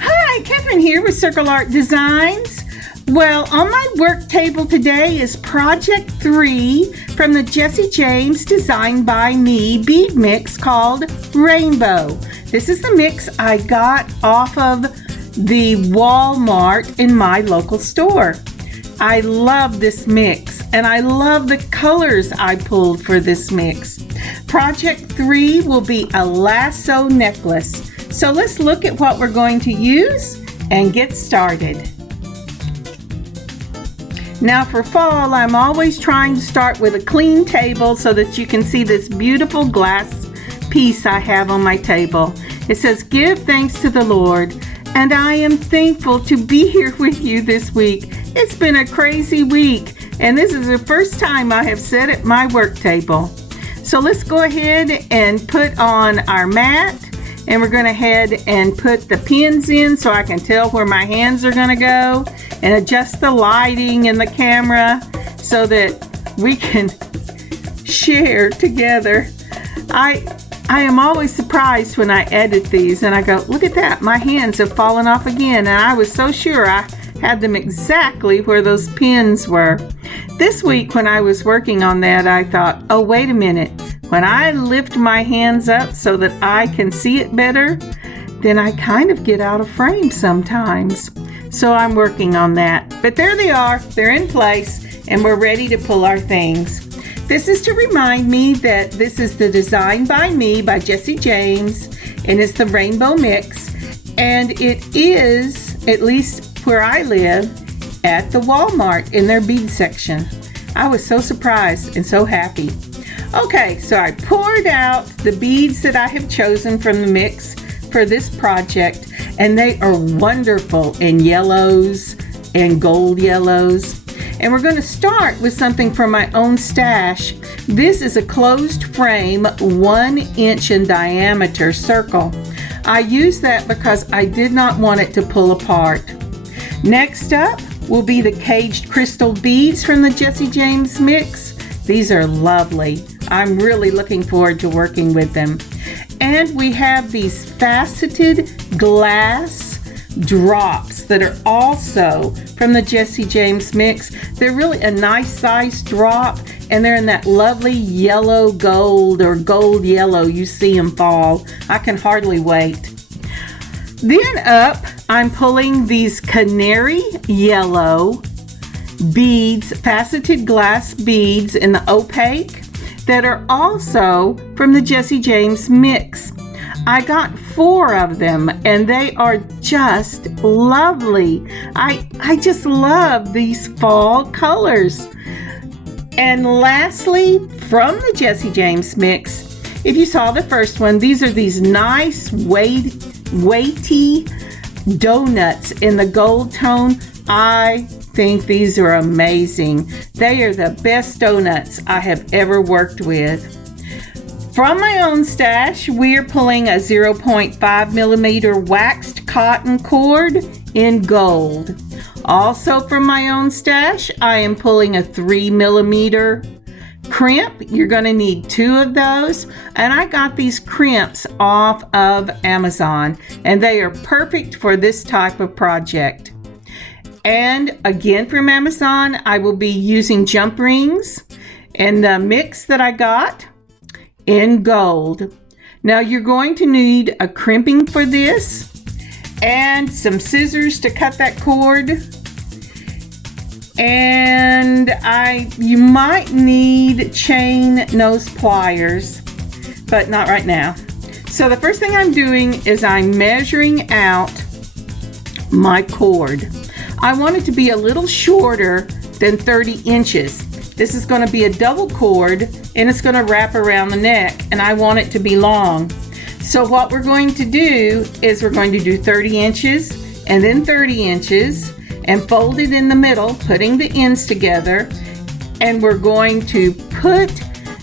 Hi, Catherine here with Circle Art Designs. Well, on my work table today is Project 3 from the Jessie James Design by Me bead mix called Rainbow. This is the mix I got off of the Walmart in my local store. I love this mix and I love the colors I pulled for this mix. Project 3 will be a lasso necklace. So let's look at what we're going to use and get started. Now for fall, I'm always trying to start with a clean table so that you can see this beautiful glass piece I have on my table. It says, "Give thanks to the Lord," and I am thankful to be here with you this week. It's been a crazy week, and this is the first time I have sat at my work table. So let's go ahead and put on our mat, and we're going to head and put the pins in so I can tell where my hands are going to go, and adjust the lighting and the camera so that we can share together. I am always surprised when I edit these and I go, look at that, my hands have fallen off again, and I was so sure I had them exactly where those pins were. This week when I was working on that, I thought, oh, wait a minute. When I lift my hands up so that I can see it better, then I kind of get out of frame sometimes. So I'm working on that. But there they are, they're in place, and we're ready to pull our things. This is to remind me that this is the Design by Me by Jessie James, and it's the Rainbow Mix, and it is, at least where I live, at the Walmart in their bead section. I was so surprised and so happy. Okay, so I poured out the beads that I have chosen from the mix for this project, and they are wonderful in yellows and gold yellows. And we're going to start with something from my own stash. This is a closed frame, 1 inch in diameter circle. I used that because I did not want it to pull apart. Next up will be the caged crystal beads from the Jessie James mix. These are lovely. I'm really looking forward to working with them. And we have these faceted glass drops that are also from the Jessie James mix. They're really a nice size drop, and they're in that lovely yellow gold or gold yellow. You see them fall. I can hardly wait. Then up, I'm pulling these canary yellow beads, faceted glass beads in the opaque that are also from the Jessie James mix. I got 4 of them, and they are just lovely. I just love these fall colors. And lastly, from the Jessie James mix, if you saw the first one, these are these nice weighty donuts in the gold tone. I think these are amazing. They are the best donuts I have ever worked with. From my own stash, we're pulling a 0.5 millimeter waxed cotton cord in gold. Also from my own stash, I am pulling a 3 millimeter crimp. You're going to need 2 of those, and I got these crimps off of Amazon, and they are perfect for this type of project. And again from Amazon, I will be using jump rings and the mix that I got in gold. Now you're going to need a crimping for this and some scissors to cut that cord. And you might need chain nose pliers, but not right now. So the first thing I'm doing is I'm measuring out my cord. I want it to be a little shorter than 30 inches. This is going to be a double cord, and it's going to wrap around the neck, and I want it to be long. So what we're going to do is we're going to do 30 inches and then 30 inches and fold it in the middle, putting the ends together, and we're going to put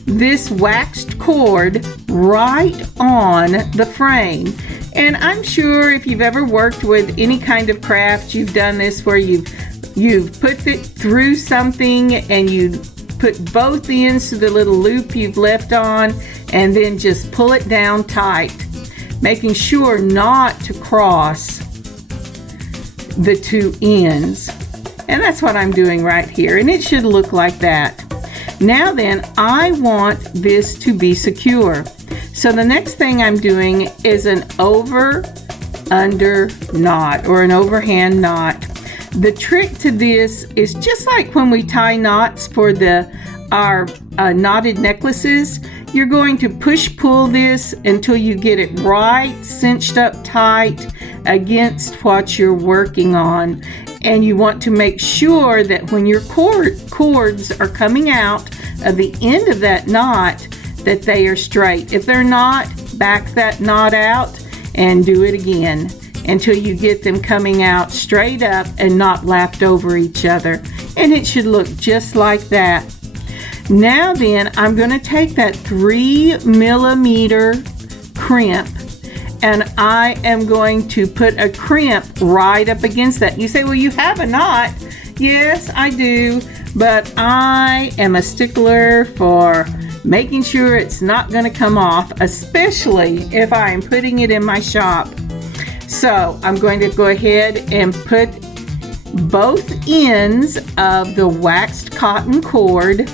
this waxed cord right on the frame. And I'm sure if you've ever worked with any kind of craft, you've done this where you've put it through something and you put both ends to the little loop you've left on and then just pull it down tight. making sure not to cross the two ends. And that's what I'm doing right here, and it should look like that. Now then, I want this to be secure. So the next thing I'm doing is an over-under knot, or an overhand knot. The trick to this is just like when we tie knots for our knotted necklaces. You're going to push-pull this until you get it right cinched up tight against what you're working on. And you want to make sure that when your cords are coming out of the end of that knot, that they are straight. If they're not, back that knot out and do it again until you get them coming out straight up and not lapped over each other. And it should look just like that. Now then, I'm going to take that 3mm crimp, and I am going to put a crimp right up against that. You say, well, you have a knot. Yes, I do, but I am a stickler for making sure it's not going to come off, especially if I'm putting it in my shop. So I'm going to go ahead and put both ends of the waxed cotton cord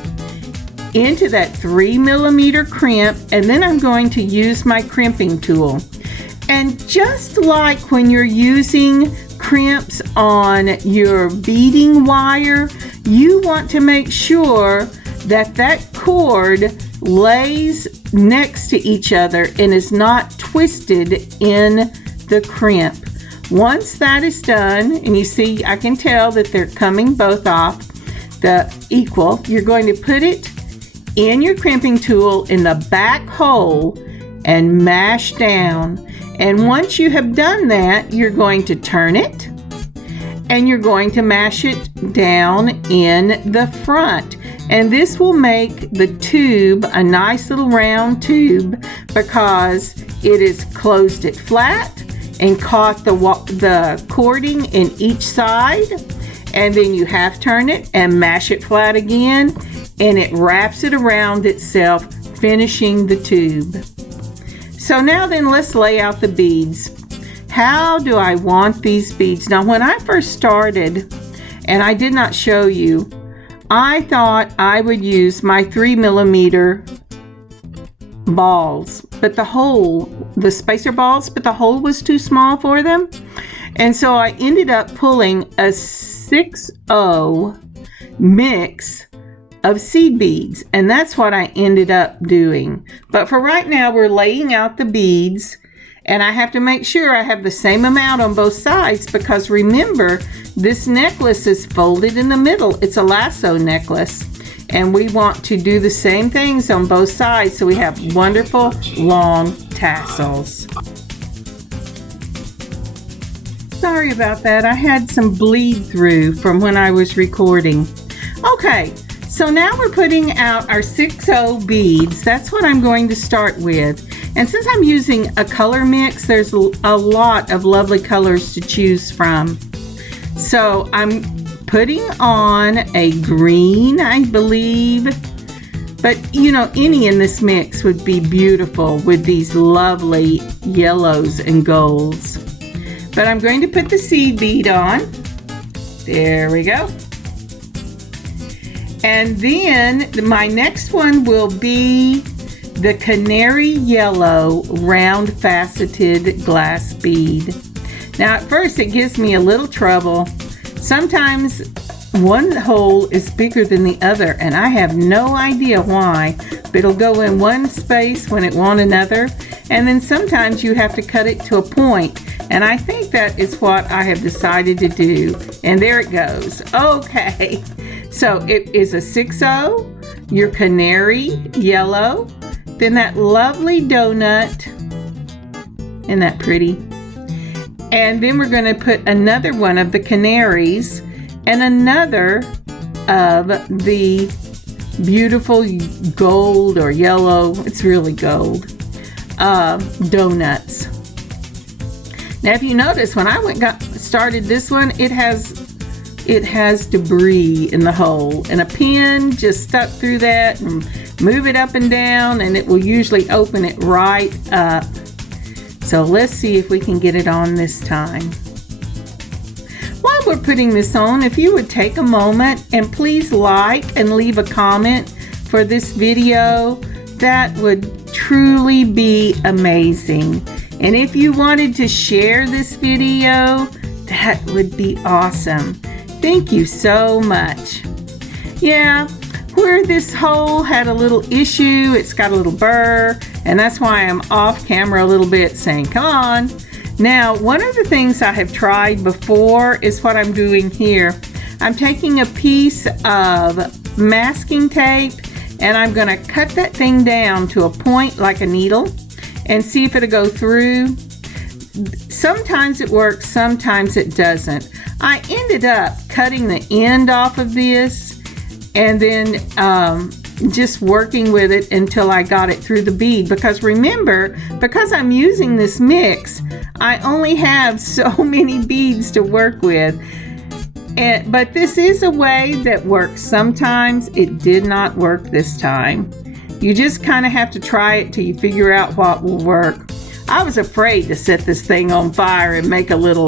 into that 3mm crimp, and then I'm going to use my crimping tool. And just like when you're using crimps on your beading wire, you want to make sure that that cord lays next to each other and is not twisted in the crimp. Once that is done, and you see I can tell that they're coming both off the equal, you're going to put it in your crimping tool in the back hole and mash down. And once you have done that, you're going to turn it and you're going to mash it down in the front. And this will make the tube a nice little round tube because it is closed it flat and caught the cording in each side. And then you half turn it and mash it flat again, and it wraps it around itself, finishing the tube. So now then, let's lay out the beads. How do I want these beads? Now, when I first started, and I did not show you, I thought I would use my 3mm balls, but the spacer balls, but the hole was too small for them. And so I ended up pulling a 6/0 mix of seed beads, and that's what I ended up doing. But for right now, we're laying out the beads, and I have to make sure I have the same amount on both sides, because remember, this necklace is folded in the middle. It's a lasso necklace, and we want to do the same things on both sides so we have wonderful long tassels. Sorry about that. I had some bleed through from when I was recording. Okay, so now we're putting out our 6/0 beads. That's what I'm going to start with. And since I'm using a color mix, there's a lot of lovely colors to choose from. So I'm putting on a green, I believe. But you know, any in this mix would be beautiful with these lovely yellows and golds. But I'm going to put the seed bead on. There we go. And then my next one will be the canary yellow round faceted glass bead. Now at first it gives me a little trouble. Sometimes one hole is bigger than the other and I have no idea why, but it'll go in one space when it won't another, and then sometimes you have to cut it to a point, and I think that is what I have decided to do. And there it goes. Okay, so it is a 6/0, your canary yellow, then that lovely donut. Isn't that pretty? And then we're going to put another one of the canaries and another of the beautiful gold or yellow, it's really gold, donuts. Now if you notice, when I started this one, it has debris in the hole, and a pin just stuck through that, and move it up and down and it will usually open it right up. So let's see if we can get it on this time. While we're putting this on, if you would take a moment and please like and leave a comment for this video, that would truly be amazing. And if you wanted to share this video, that would be awesome. Thank you so much. Yeah, where this hole had a little issue, it's got a little burr, and that's why I'm off camera a little bit saying, come on. Now, one of the things I have tried before is what I'm doing here. I'm taking a piece of masking tape and I'm gonna cut that thing down to a point like a needle and see if it'll go through. Sometimes it works, sometimes it doesn't. I ended up cutting the end off of this and then just working with it until I got it through the bead, because remember, because I'm using this mix, I only have so many beads to work with. But this is a way that works. Sometimes it did not work this time. You just kind of have to try it till you figure out what will work. I was afraid to set this thing on fire and make a little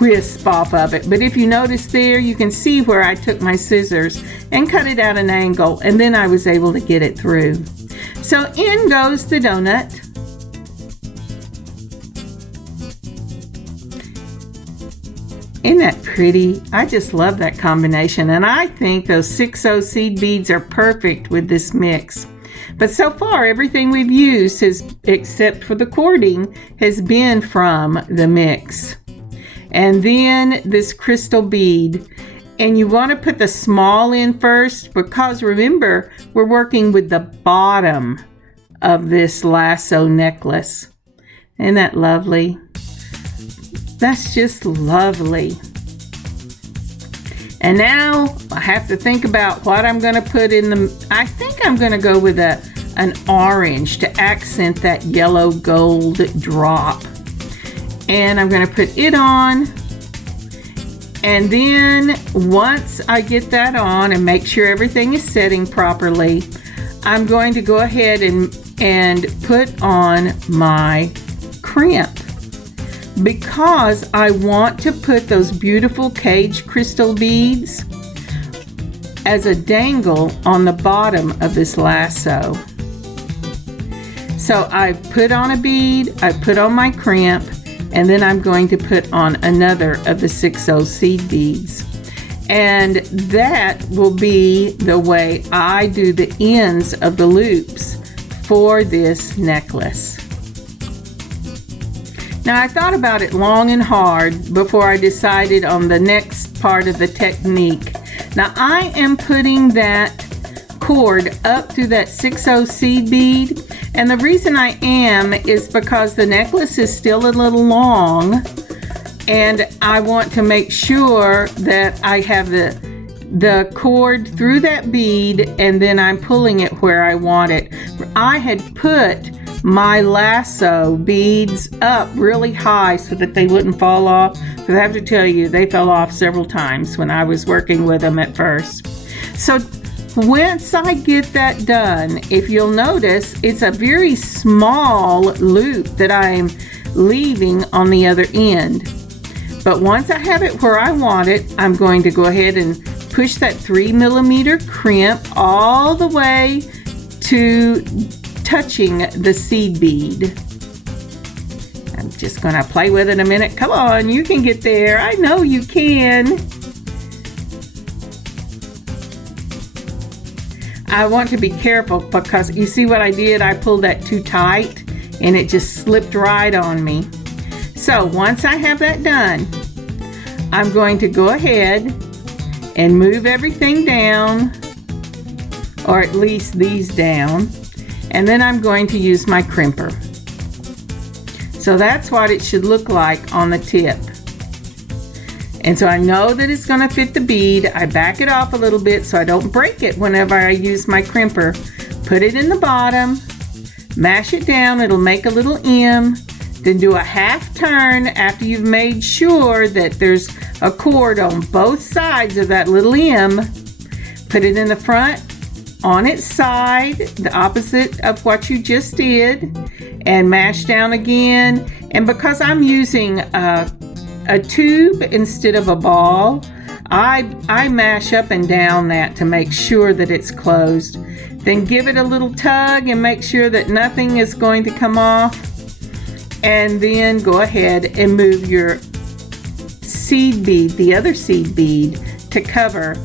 wisp off of it. But if you notice there, you can see where I took my scissors and cut it at an angle, and then I was able to get it through. So in goes the donut. Isn't that pretty? I just love that combination, and I think those 6/0 seed beads are perfect with this mix. But so far, everything we've used, except for the cording, has been from the mix. And then this crystal bead. And you want to put the small in first, because remember, we're working with the bottom of this lasso necklace. Isn't that lovely? That's just lovely. And now I have to think about what I'm going to put in the, I think I'm going to go with an orange to accent that yellow gold drop. And I'm going to put it on. And then once I get that on and make sure everything is setting properly, I'm going to go ahead and put on my crimp, because I want to put those beautiful cage crystal beads as a dangle on the bottom of this lasso. So I've put on a bead, I put on my crimp, and then I'm going to put on another of the 6/0 seed beads. And that will be the way I do the ends of the loops for this necklace. Now, I thought about it long and hard before I decided on the next part of the technique. Now, I am putting that cord up through that 6/0 seed bead, and the reason I am is because the necklace is still a little long, and I want to make sure that I have the cord through that bead, and then I'm pulling it where I want it. I had put my lasso beads up really high so that they wouldn't fall off, because I have to tell you, they fell off several times when I was working with them at first. So once I get that done, if you'll notice, it's a very small loop that I'm leaving on the other end. But once I have it where I want it, I'm going to go ahead and push that 3mm crimp all the way to touching the seed bead. I'm just going to play with it a minute. Come on, you can get there. I know you can. I want to be careful, because you see what I did? I pulled that too tight and it just slipped right on me. So once I have that done, I'm going to go ahead and move everything down, or at least these down, and then I'm going to use my crimper. So that's what it should look like on the tip. And so I know that it's going to fit the bead. I back it off a little bit so I don't break it whenever I use my crimper. Put it in the bottom, mash it down, it'll make a little M, then do a half turn after you've made sure that there's a cord on both sides of that little M. Put it in the front on its side, the opposite of what you just did, and mash down again. And because I'm using a tube instead of a ball, I mash up and down that to make sure that it's closed. Then give it a little tug and make sure that nothing is going to come off. And then go ahead and move your seed bead, the other seed bead, to cover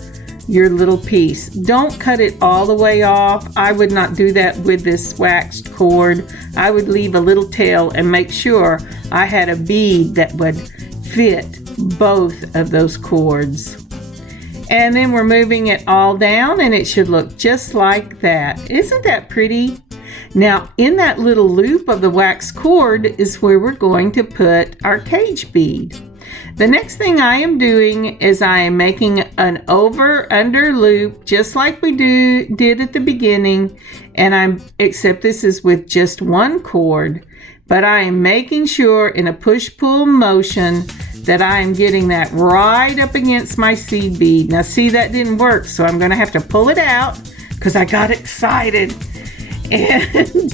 your little piece. Don't cut it all the way off. I would not do that with this waxed cord. I would leave a little tail and make sure I had a bead that would fit both of those cords. And then we're moving it all down, and it should look just like that. Isn't that pretty? Now, in that little loop of the wax cord is where we're going to put our cage bead. The next thing I am doing is I am making an over-under loop just like we did at the beginning, and except this is with just one cord, but I am making sure in a push-pull motion that I am getting that right up against my seed bead. Now see, that didn't work, so I'm going to have to pull it out because I got excited. And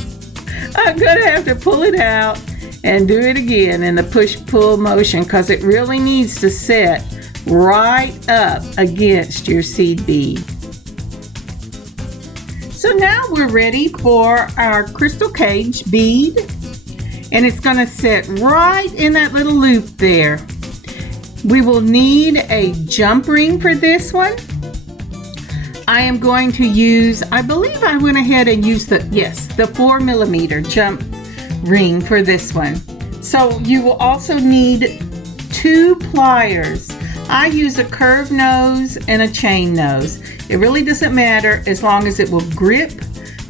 I'm going to have to pull it out and do it again in the push-pull motion because it really needs to set right up against your seed bead. So now we're ready for our crystal cage bead, and it's going to sit right in that little loop there. We will need a jump ring for this one. I am going to use, I believe I went ahead and used the 4mm jump ring for this one. So you will also need 2 pliers. I use a curved nose and a chain nose. It really doesn't matter as long as it will grip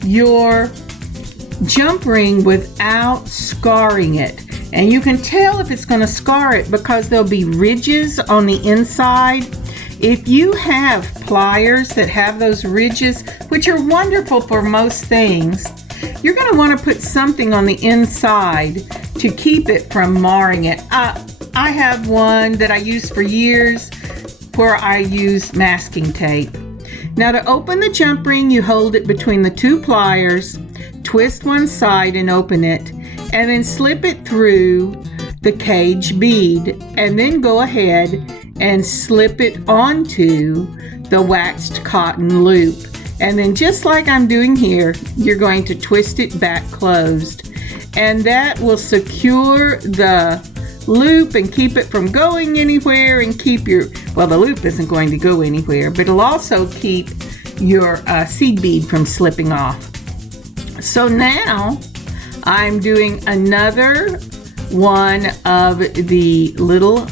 your jump ring without scarring it. And you can tell if it's going to scar it because there'll be ridges on the inside. If you have pliers that have those ridges, which are wonderful for most things, you're going to want to put something on the inside to keep it from marring it. I have one that I used for years where I use masking tape. Now to open the jump ring, you hold it between the 2 pliers, twist one side and open it, and then slip it through the cage bead, and then go ahead and slip it onto the waxed cotton loop. And then just like I'm doing here, you're going to twist it back closed. And that will secure the loop and keep it from going anywhere, and keep the loop isn't going to go anywhere, but it'll also keep your seed bead from slipping off. So now I'm doing another one of the little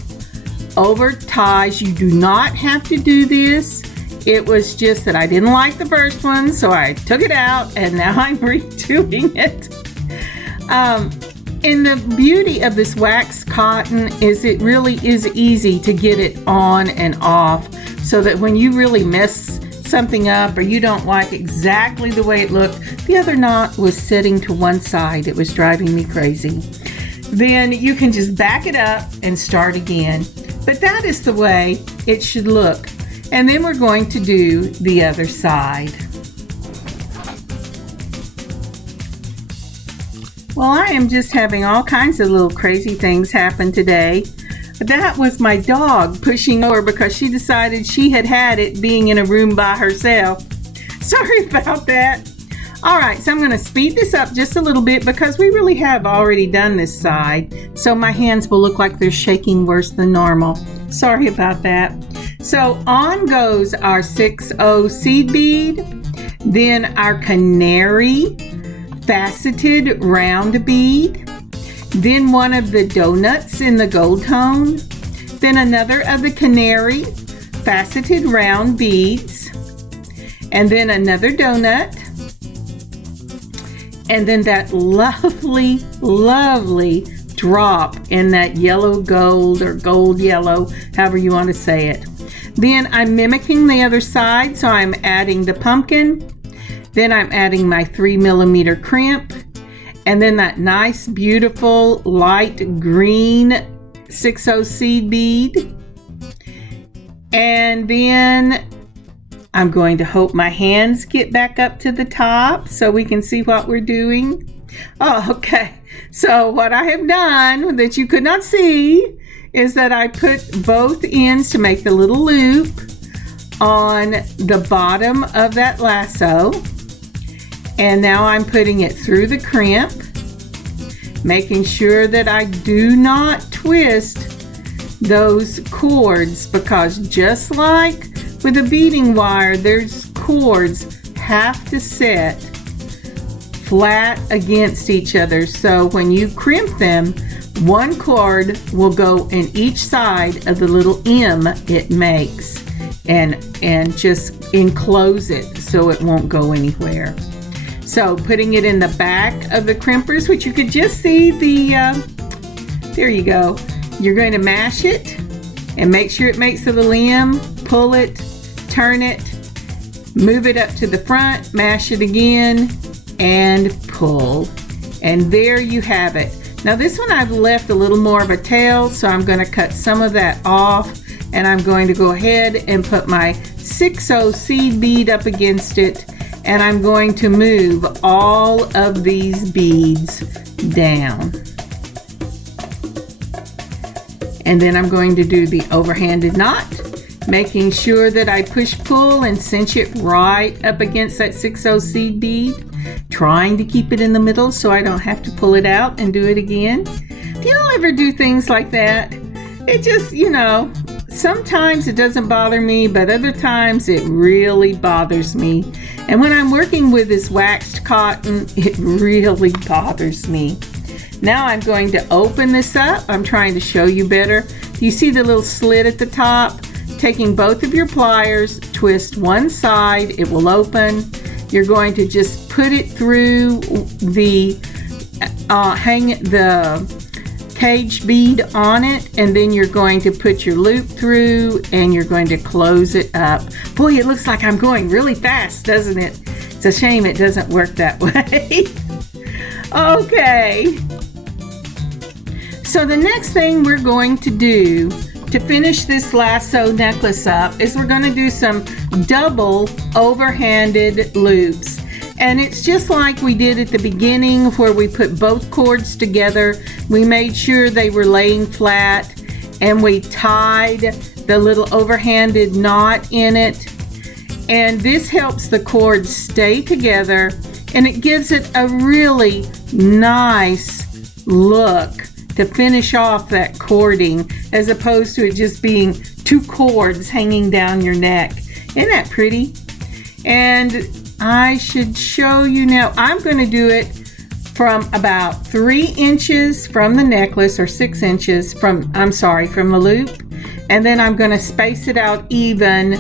over ties. You do not have to do this. It was just that I didn't like the first one, so I took it out and now I'm redoing it. And the beauty of this wax cotton is it really is easy to get it on and off, so that when you really mess something up or you don't like exactly the way it looked, the other knot was sitting to one side. It was driving me crazy. Then you can just back it up and start again. But that is the way it should look. And then we're going to do the other side. Well, I am just having all kinds of little crazy things happen today. That was my dog pushing over because she decided she had it being in a room by herself. Sorry about that. All right, so I'm going to speed this up just a little bit because we really have already done this side. So my hands will look like they're shaking worse than normal. Sorry about that. So on goes our 6/0 seed bead, then our canary faceted round bead, then one of the donuts in the gold tone, then another of the canary faceted round beads, and then another donut, and then that lovely, lovely drop in that yellow gold or gold yellow, however you want to say it. Then I'm mimicking the other side, so I'm adding the pumpkin, then I'm adding my 3mm crimp, and then that nice, beautiful, light green 6/0 seed bead. And then I'm going to hope my hands get back up to the top so we can see what we're doing. Oh, okay. So what I have done that you could not see is that I put both ends to make the little loop on the bottom of that lasso. And now I'm putting it through the crimp, making sure that I do not twist those cords, because just like with a beading wire, there's cords have to set flat against each other. So when you crimp them, one cord will go in each side of the little M it makes and just enclose it so it won't go anywhere. So putting it in the back of the crimpers, which you could just see there you go. You're going to mash it and make sure it makes the little M, pull it, turn it, move it up to the front, mash it again, and pull. And there you have it. Now this one I've left a little more of a tail, so I'm going to cut some of that off, and I'm going to go ahead and put my 6/0 seed bead up against it, and I'm going to move all of these beads down. And then I'm going to do the overhanded knot, making sure that I push pull and cinch it right up against that 6/0 seed bead, trying to keep it in the middle so I don't have to pull it out and do it again. Do y'all ever do things like that? It just, sometimes it doesn't bother me, but other times it really bothers me. And when I'm working with this waxed cotton, it really bothers me. Now I'm going to open this up. I'm trying to show you better. You see the little slit at the top? Taking both of your pliers, twist one side, it will open. You're going to just put it through the, hang the cage bead on it, and then you're going to put your loop through and you're going to close it up. Boy, it looks like I'm going really fast, doesn't it? It's a shame it doesn't work that way. Okay. So the next thing we're going to do to finish this lasso necklace up is we're going to do some double overhanded loops. And it's just like we did at the beginning where we put both cords together. We made sure they were laying flat and we tied the little overhanded knot in it. And this helps the cords stay together and it gives it a really nice look to finish off that cording, as opposed to it just being two cords hanging down your neck. Isn't that pretty? And I should show you now. I'm going to do it from about 3 inches from the necklace, or 6 inches from the loop. And then I'm going to space it out even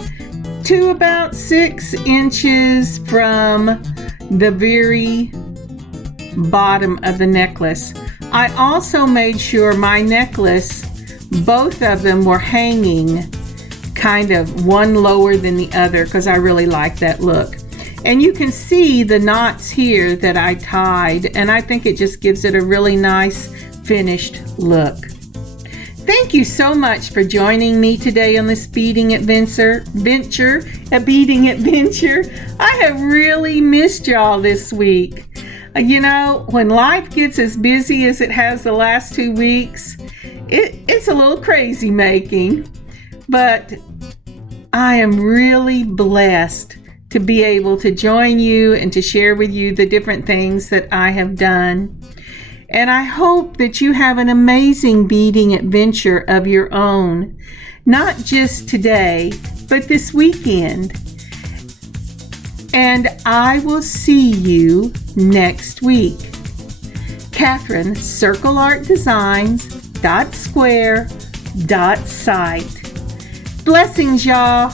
to about 6 inches from the very bottom of the necklace. I also made sure my necklace, both of them were hanging kind of one lower than the other, because I really like that look. And you can see the knots here that I tied, and I think it just gives it a really nice finished look. Thank you so much for joining me today on this beading adventure. I have really missed y'all this week. When life gets as busy as it has the last 2 weeks, it's a little crazy making, but I am really blessed to be able to join you and to share with you the different things that I have done. And I hope that you have an amazing beading adventure of your own, not just today, but this weekend. And I will see you next week. Catherine, circleartdesigns.square.site. Blessings, y'all.